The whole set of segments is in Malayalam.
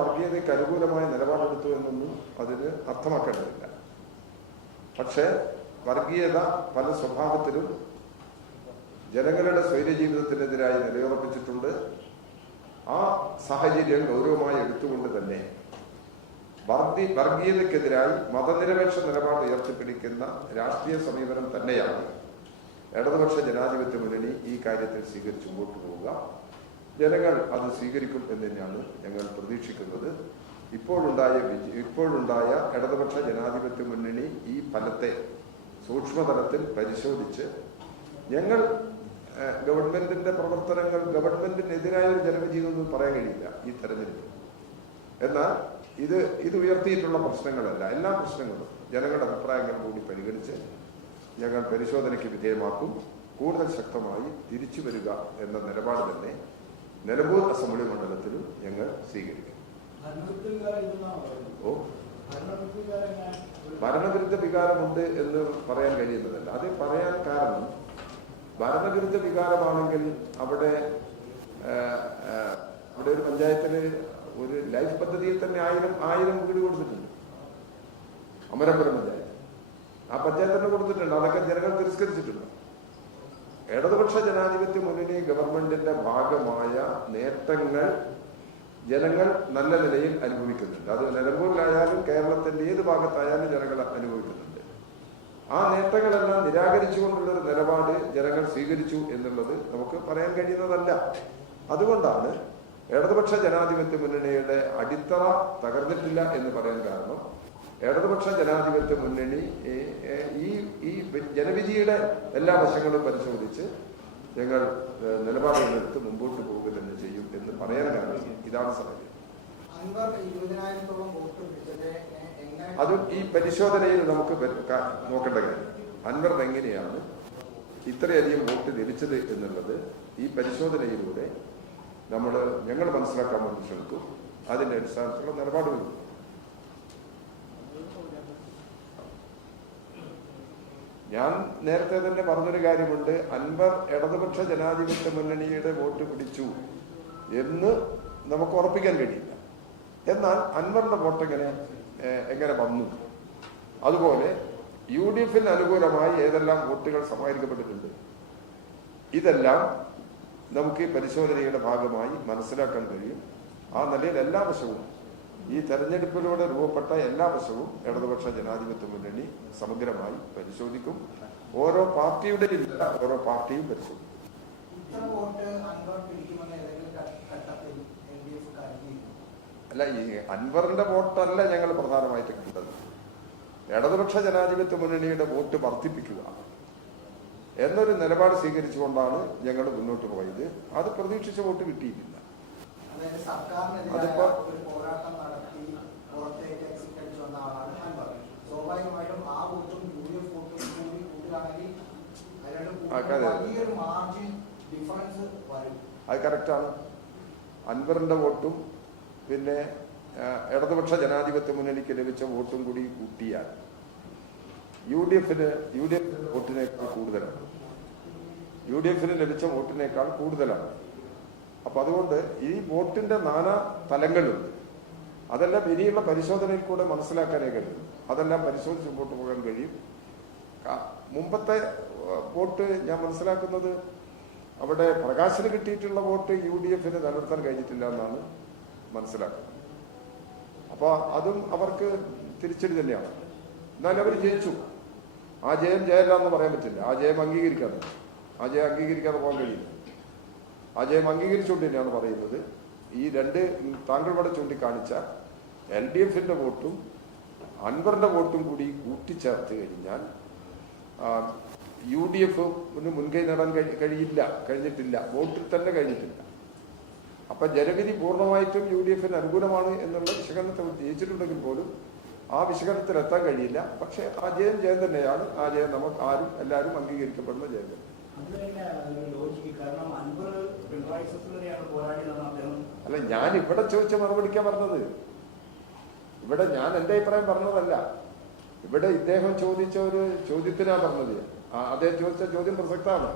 വർഗീയതയ്ക്ക് അനുകൂലമായ നിലപാടെടുത്തു എന്നൊന്നും അതിന് അർത്ഥമാക്കേണ്ടതില്ല. പക്ഷേ വർഗീയത പല സ്വഭാവത്തിലും ജനങ്ങളുടെ സ്വൈര്യജീവിതത്തിനെതിരായി നിലയുറപ്പിച്ചിട്ടുണ്ട്. ആ സാഹചര്യം ഗൗരവമായി എടുത്തുകൊണ്ട് തന്നെ വർദ്ധി വർഗീയതയ്ക്കെതിരായി മതനിരപേക്ഷ നിലപാട് ഉയർത്തിപ്പിടിക്കുന്ന രാഷ്ട്രീയ സമീപനം തന്നെയാണ് ഇടതുപക്ഷ ജനാധിപത്യ മുന്നണി ഈ കാര്യത്തിൽ സ്വീകരിച്ചു മുമ്പോട്ട് പോവുക. ജനങ്ങൾ അത് സ്വീകരിക്കും എന്ന് തന്നെയാണ് ഞങ്ങൾ പ്രതീക്ഷിക്കുന്നത്. ഇപ്പോഴുണ്ടായ ഇപ്പോഴുണ്ടായ ഇടതുപക്ഷ ജനാധിപത്യ മുന്നണി ഈ ഫലത്തെ സൂക്ഷ്മതലത്തിൽ പരിശോധിച്ച് ഞങ്ങൾ ഗവൺമെന്റിന്റെ പ്രവർത്തനങ്ങൾ ഗവൺമെന്റിനെതിരായ ഒരു ജനവിജയം ഒന്നും പറയാൻ കഴിയില്ല ഈ തെരഞ്ഞെടുപ്പ്. എന്നാൽ ഇത് ഇത് ഉയർത്തിയിട്ടുള്ള പ്രശ്നങ്ങളല്ല എല്ലാ പ്രശ്നങ്ങളും ജനങ്ങളുടെ അഭിപ്രായങ്ങൾ കൂടി പരിഗണിച്ച് ഞങ്ങൾ പരിശോധനയ്ക്ക് വിധേയമാക്കും കൂടുതൽ ശക്തമായി തിരിച്ചു വരിക എന്ന നിലപാട് തന്നെ നിലമ്പൂർ അസംബ്ലി മണ്ഡലത്തിലും ഞങ്ങൾ സ്വീകരിക്കും. ഓ ഭരണവിരുദ്ധ വികാരമുണ്ട് എന്ന് പറയാൻ കഴിയുന്നതല്ല. അത് പറയാൻ കാരണം ഭരണവിരുദ്ധ വികാരമാണെങ്കിൽ അവിടെ അവിടെ ഒരു പഞ്ചായത്തിൽ ഒരു ലൈഫ് പദ്ധതിയിൽ തന്നെ ആയിരം ആയിരം വീട് കൊടുത്തിട്ടുണ്ട്. അമരപുരം പഞ്ചായത്ത്. ആ പഞ്ചായത്തിന് കൊടുത്തിട്ടുണ്ട്. അതൊക്കെ ജനങ്ങൾ തിരസ്കരിച്ചിട്ടുണ്ട്. ഇടതുപക്ഷ ജനാധിപത്യ മുന്നണി ഗവൺമെന്റിന്റെ ഭാഗമായ നേട്ടങ്ങൾ ജനങ്ങൾ നല്ല നിലയിൽ അനുഭവിക്കുന്നുണ്ട്. അത് നിലമ്പൂരിലായാലും കേരളത്തിന്റെ ഏത് ഭാഗത്തായാലും ജനങ്ങൾ അനുഭവിക്കുന്നുണ്ട്. ആ നേട്ടങ്ങളെല്ലാം നിരാകരിച്ചുകൊണ്ടുള്ള ഒരു നിലപാട് ജനങ്ങൾ സ്വീകരിച്ചു എന്നുള്ളത് നമുക്ക് പറയാൻ കഴിയുന്നതല്ല. അതുകൊണ്ടാണ് ഇടതുപക്ഷ ജനാധിപത്യ മുന്നണിയുടെ അടിത്തറ തകർന്നിട്ടില്ല എന്ന് പറയാൻ കാരണം ഇടതുപക്ഷ ജനാധിപത്യ മുന്നണി ഈ ഈ ജനവിധിയുടെ എല്ലാ വശങ്ങളും പരിശോധിച്ച് ഞങ്ങൾ നിലപാടുകളെടുത്ത് മുമ്പോട്ട് പോകുക തന്നെ ചെയ്യും എന്ന് പറയാനാണ് ഇതാണ് സാഹചര്യം അതും ഈ പരിശോധനയിൽ നമുക്ക് നോക്കേണ്ട കാര്യം. അൻവർ എങ്ങനെയാണ് ഇത്രയധികം വോട്ട് ലഭിച്ചത് എന്നുള്ളത് ഈ പരിശോധനയിലൂടെ നമ്മൾ ഞങ്ങൾ മനസ്സിലാക്കാൻ വേണ്ടി ശ്രമിക്കും. അതിന്റെ അടിസ്ഥാനത്തിലുള്ള നിലപാടുകൾ ഞാൻ നേരത്തെ തന്നെ പറഞ്ഞൊരു കാര്യമുണ്ട്. അൻവർ ഇടതുപക്ഷ ജനാധിപത്യ മുന്നണിയുടെ വോട്ട് പിടിച്ചു എന്ന് നമുക്ക് ഉറപ്പിക്കാൻ കഴിയില്ല. എന്നാൽ അൻവറിന്റെ വോട്ട് എങ്ങനെ എങ്ങനെ വന്നു? അതുപോലെ യു ഡി എഫിന് അനുകൂലമായി ഏതെല്ലാം വോട്ടുകൾ സമാഹരിക്കപ്പെട്ടിട്ടുണ്ട്? ഇതെല്ലാം നമുക്ക് പരിശോധനയുടെ ഭാഗമായി മനസ്സിലാക്കാൻ കഴിയും. ആ നിലയിൽ എല്ലാ വശവും ഈ തെരഞ്ഞെടുപ്പിലൂടെ രൂപപ്പെട്ട എല്ലാ വശവും ഇടതുപക്ഷ ജനാധിപത്യ മുന്നണി സമഗ്രമായി പരിശോധിക്കും. ഓരോ പാർട്ടിയുടെ ഇല്ല ഓരോ പാർട്ടിയും പരിശോധിക്കും. അല്ല ഈ അൻവറിന്റെ വോട്ടല്ല ഞങ്ങൾ പ്രധാനമായിട്ട് കണ്ടത്. ഇടതുപക്ഷ ജനാധിപത്യ മുന്നണിയുടെ വോട്ട് വർദ്ധിപ്പിക്കുക എന്നൊരു നിലപാട് സ്വീകരിച്ചുകൊണ്ടാണ് ഞങ്ങൾ മുന്നോട്ട് പോയത്. അത് പ്രതീക്ഷിച്ച വോട്ട് കിട്ടിയിട്ടില്ല. അതിപ്പോ- ഒരു പോരാട്ടം നടത്തി പുറത്തേക്ക് എക്സിറ്റ് അടിച്ചു വന്ന ആളാണ് അൻവർ സ്വാഭാവികമായിട്ടും ആ വോട്ടും യു ഡി എഫ് വോട്ടും കൂടി കൂട്ടുകയാണെങ്കിൽ അതിനോട് ആ, അതെ. വലിയൊരു മാർജിൻ ഡിഫറൻസ് വരും അത് കറക്റ്റാണ് അൻവറിന്റെ വോട്ടും പിന്നെ ഇടതുപക്ഷ ജനാധിപത്യ മുന്നണിക്ക് ലഭിച്ച വോട്ടും കൂടി കൂട്ടിയാൽ യു ഡി എഫിന് യു ഡി എഫ് വോട്ടിനേക്കാൾ കൂടുതലാണ്. യു ഡി എഫിന് ലഭിച്ച വോട്ടിനേക്കാൾ കൂടുതലാണ്. അപ്പൊ അതുകൊണ്ട് ഈ വോട്ടിന്റെ നാനാ തലങ്ങളുണ്ട് അതെല്ലാം ഇനിയുള്ള പരിശോധനയിൽ കൂടെ മനസ്സിലാക്കാനേ കഴിയും. അതെല്ലാം പരിശോധിച്ച് മുമ്പോട്ട് പോകാൻ കഴിയും. മുമ്പത്തെ വോട്ട് ഞാൻ മനസ്സിലാക്കുന്നത് അവിടെ പ്രകാശന് കിട്ടിയിട്ടുള്ള വോട്ട് യു ഡി എഫിന് നിലനിർത്താൻ കഴിഞ്ഞിട്ടില്ല എന്നാണ് മനസ്സിലാക്കുന്നത്. അപ്പോൾ അതും അവർക്ക് തിരിച്ചടി തന്നെയാണ്. എന്നാലും അവർ ജയിച്ചു. ആ ജയം ജയമല്ല എന്ന് പറയാൻ പറ്റില്ല. ആ ജയം അംഗീകരിക്കാതെ ആ ജയം അംഗീകരിക്കാതെ പോകാൻ കഴിയില്ല. ആ ജയം അംഗീകരിച്ചുകൊണ്ട് തന്നെയാണ് പറയുന്നത്. ഈ രണ്ട് താങ്കൾ ഇവിടെ ചൂണ്ടിക്കാണിച്ച എൽ ഡി എഫിന്റെ വോട്ടും അൻവറിന്റെ വോട്ടും കൂടി കൂട്ടിച്ചേർത്ത് കഴിഞ്ഞാൽ യു ഡി എഫ് മുൻകൈ നേടാൻ കഴി- കഴിയില്ല കഴിഞ്ഞിട്ടില്ല വോട്ടിൽ തന്നെ കഴിഞ്ഞിട്ടില്ല. അപ്പൊ ജനവിധി പൂർണമായിട്ടും യു ഡി എഫിന് അനുകൂലമാണ് എന്നുള്ള വിശകലനത്തെ ജയിച്ചിട്ടുണ്ടെങ്കിൽ പോലും ആ വിശകലനത്തിൽ എത്താൻ കഴിയില്ല. പക്ഷെ ആ ജയം ജയം തന്നെയാണ് ആ ജയം നമുക്ക് ആരും എല്ലാവരും അംഗീകരിക്കപ്പെടുന്ന ജയം തന്നെ അല്ല ഞാൻ ഇവിടെ ചോദിച്ച മറുപടിക്കാ പറഞ്ഞത്. ഇവിടെ ഞാൻ എന്റെ അഭിപ്രായം പറഞ്ഞതല്ല. ഇവിടെ ഇദ്ദേഹം ചോദിച്ച ഒരു ചോദ്യത്തിനാ പറഞ്ഞത്. ആ, അദ്ദേഹം ചോദിച്ച ചോദ്യം പ്രസക്തമാണ്.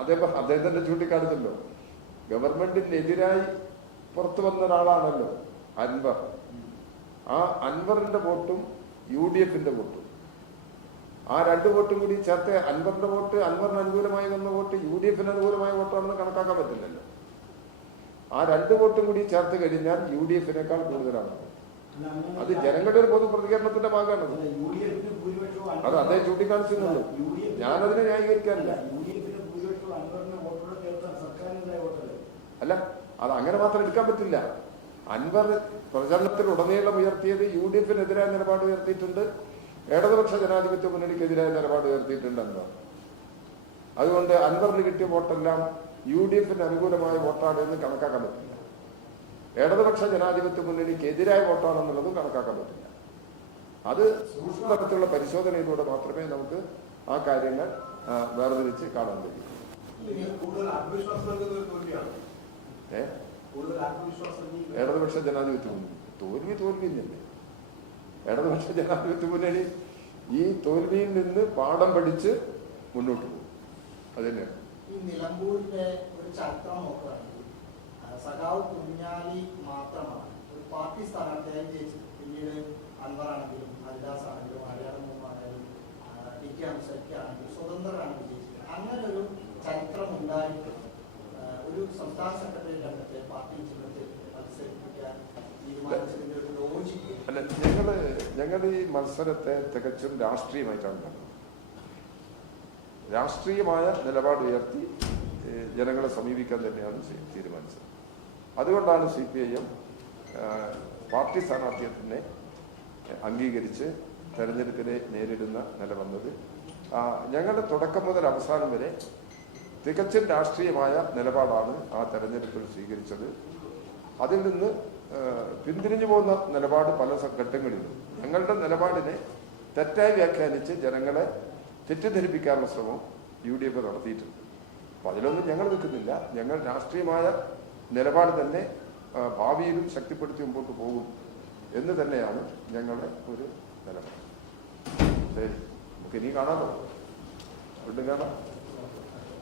അദ്ദേഹം അദ്ദേഹം തന്നെ ചൂണ്ടിക്കാണിച്ചല്ലോ. ഗവൺമെന്റിനെതിരായി പുറത്തു വന്ന ഒരാളാണല്ലോ അൻവർ. ആ അൻവറിന്റെ വോട്ടും യു ഡി എഫിന്റെ വോട്ടും. ആ രണ്ട് വോട്ടും കൂടി ചേർത്ത് അൻവറിന്റെ വോട്ട് അൻവറിന് അനുകൂലമായി വന്ന വോട്ട് യു ഡി എഫിന് അനുകൂലമായ വോട്ടാണെന്ന് കണക്കാക്കാൻ പറ്റില്ലല്ലോ. ആ രണ്ട് വോട്ടും കൂടി ചേർത്ത് കഴിഞ്ഞാൽ യു ഡി എഫിനേക്കാൾ കൂടുതലാണ്. അത് ജനങ്ങളുടെ ഒരു പൊതു ഭാഗമാണ്. ഭാഗമാണത് അത് അതേ ചൂണ്ടിക്കാണിച്ചിരുന്നത്. ഞാനതിനെ ന്യായീകരിക്കാനില്ല അല്ല അത് അങ്ങനെ മാത്രം എടുക്കാൻ പറ്റില്ല. അൻവർ പ്രചരണത്തിൽ ഉടനീളം ഉയർത്തിയത് യു ഡി എഫിനെതിരായ നിലപാട് ഉയർത്തിയിട്ടുണ്ട്. ഇടതുപക്ഷ ജനാധിപത്യ മുന്നണിക്കെതിരായ നിലപാട് ഉയർത്തിയിട്ടുണ്ട് അൻവർ അതുകൊണ്ട് അൻവറിന് കിട്ടിയ വോട്ടെല്ലാം യു ഡി എഫിന് അനുകൂലമായ വോട്ടാണ് എന്ന് കണക്കാക്കാൻ പറ്റില്ല. ഇടതുപക്ഷ ജനാധിപത്യ മുന്നണിക്ക് എതിരായ വോട്ടാണെന്നുള്ളതും കണക്കാക്കാൻ പറ്റില്ല. അത് സൂക്ഷ്മ തരത്തിലുള്ള പരിശോധനയിലൂടെ മാത്രമേ നമുക്ക് ആ കാര്യങ്ങൾ വേർതിരിച്ച് കാണാൻ കഴിയൂ. ഇടതുപക്ഷ ജനാധിപത്യ മുന്നണി. തോൽവി തോൽവി തന്നെ ഇടതുപക്ഷ ജനാധിപത്യ മുന്നണി ഈ തോൽവിയിൽ നിന്ന് പാഠം പഠിച്ച് മുന്നോട്ട് പോകും. അത് തന്നെയാണ്. ഈ നിലമ്പൂരിന്റെ ഒരു ചരിത്രം നോക്കുകയാണെങ്കിൽ സഖാവ് കുഞ്ഞാലി മാത്രമാണ്. ഒരു പാർട്ടി സ്ഥാനാർത്ഥിയായി ജയിച്ചത് പിന്നീട് അൻവർ ആണെങ്കിലും ഹരിദാസ് ആണെങ്കിലും ഹരിയാണ മോഹാണെങ്കിലും ടി കെ അംസയ്ക്ക് ആണെങ്കിലും സ്വതന്ത്രരാണ് വിജയിച്ചത് അങ്ങനെ ഒരു ചരിത്രം ഉണ്ടായിട്ട് ഒരു സംസ്ഥാന സെക്രട്ടറി രംഗത്തെ പാർട്ടി ചിഹ്നത്തിൽ മത്സരിപ്പിക്കാൻ തീരുമാനിച്ചതിന്റെ ഒരു ലോജിക്ക് അല്ല ഞങ്ങൾ ഞങ്ങൾ ഈ മത്സരത്തെ തികച്ചും രാഷ്ട്രീയമായിട്ടാണ് കണ്ടത് രാഷ്ട്രീയമായ നിലപാട് ഉയർത്തി ജനങ്ങളെ സമീപിക്കാൻ തന്നെയാണ് തീരുമാനിച്ചത്. അതുകൊണ്ടാണ് C P I M party സ്ഥാനാർത്ഥിയെ തന്നെ അംഗീകരിച്ച് തെരഞ്ഞെടുപ്പിനെ നേരിടുന്ന നില വന്നത്. ഞങ്ങളുടെ തുടക്കം മുതൽ അവസാനം വരെ തികച്ചും രാഷ്ട്രീയമായ നിലപാടാണ് ആ തെരഞ്ഞെടുപ്പിൽ സ്വീകരിച്ചത്. അതിൽ നിന്ന് പിന്തിരിഞ്ഞു പോകുന്ന നിലപാട് പല ഘട്ടങ്ങളിലും. ഞങ്ങളുടെ നിലപാടിനെ തെറ്റായി വ്യാഖ്യാനിച്ച് ജനങ്ങളെ തെറ്റിദ്ധരിപ്പിക്കാനുള്ള ശ്രമം യു ഡി എഫ് നടത്തിയിട്ടുണ്ട്. അപ്പൊ അതിലൊന്നും ഞങ്ങൾ നിൽക്കുന്നില്ല. ഞങ്ങൾ രാഷ്ട്രീയമായ നിലപാട് തന്നെ ഭാവിയിലും ശക്തിപ്പെടുത്തി മുമ്പോട്ട് പോകും എന്ന് തന്നെയാണ് ഞങ്ങളുടെ ഒരു നിലപാട്. ശരി നമുക്ക് ഇനി കാണാമോ വീണ്ടും കാണാം.